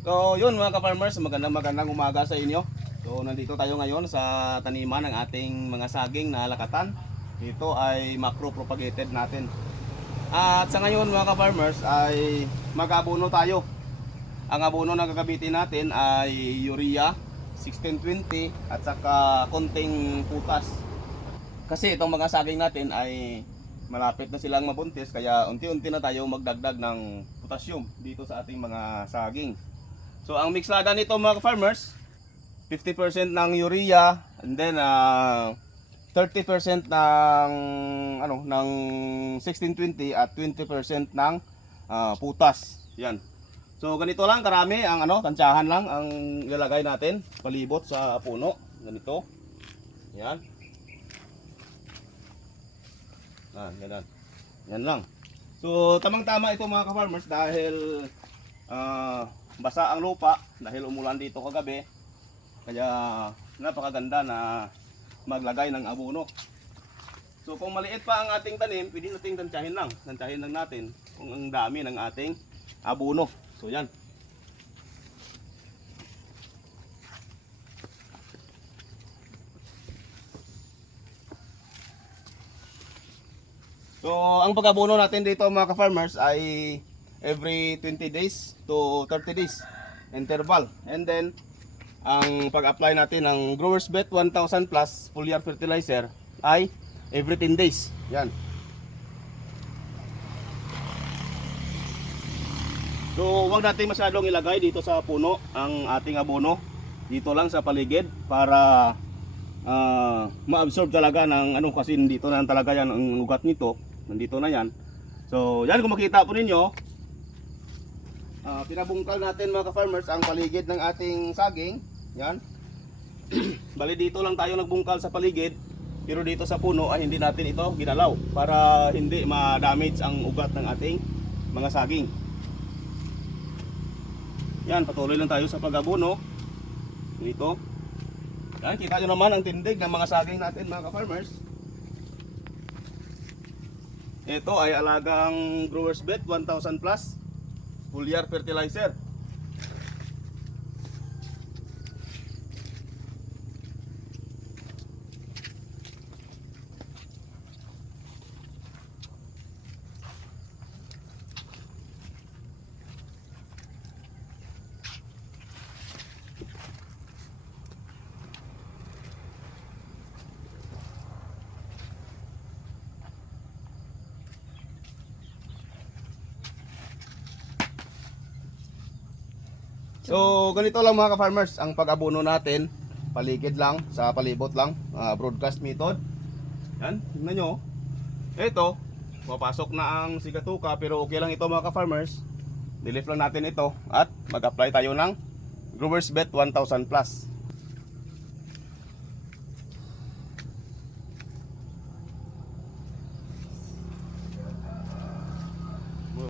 So yun mga ka-farmers, magandang magandang umaga sa inyo. So nandito tayo ngayon sa taniman ng ating mga saging na lakatan. Ito ay macro propagated natin. At sa ngayon mga ka-farmers ay mag-abono tayo. Ang abono na gagamitin natin ay urea 1620 at saka konting putas. Kasi itong mga saging natin ay malapit na silang mabuntis kaya unti-unti na tayo magdagdag ng potassium dito sa ating mga saging. So ang mixlada nito mga farmers, 50% ng urea and then ah, 30% ng ano ng 1620 at 20% ng ah, putas. Yan. So ganito lang karami ang ano, tansyahan lang ang ilalagay natin palibot sa puno. Ganito. Yan. Ah, ganun. Yan lang. So tamang-tama ito mga ka-farmers dahil ah, basa ang lupa dahil umulan dito kagabi. Kaya napakaganda na maglagay ng abono. So kung maliit pa ang ating tanim, pwede nating tantyahin lang. Tantyahin lang natin kung ang dami ng ating abono. So yan. So ang pag-abono natin dito mga ka-farmers ay every 20 days to 30 days interval. And then ang pag-apply natin ng Growers Bet 1000 plus foliar fertilizer ay every 10 days. Yan. So, wag natin masyadong ilagay dito sa puno ang ating abono. Dito lang sa paligid para ah, ma-absorb talaga ng ano kasi dito na talaga yan ang ugat nito. Nandito na yan. So, yan kung makita po ninyo, ah, pinabungkal natin mga ka-farmers ang paligid ng ating saging. Yan. Bali dito lang tayo nagbungkal sa paligid. Pero dito sa puno ay hindi natin ito ginalaw para hindi ma-damage ang ugat ng ating mga saging. Yan, patuloy lang tayo sa pag-abono. Dito. Yan, kita nyo naman ang tindig ng mga saging natin mga ka-farmers. Ito ay alagang Growers Bet 1000 plus foliar fertilizer. So, ganito lang mga ka-farmers, ang pag-abono natin, paligid lang, sa palibot lang, ah, broadcast method. Yan, tingnan nyo. Ito, papasok na ang sigatuka, pero okay lang ito mga ka-farmers. Delete lang natin ito at mag-apply tayo ng Growers Bet 1000 Plus.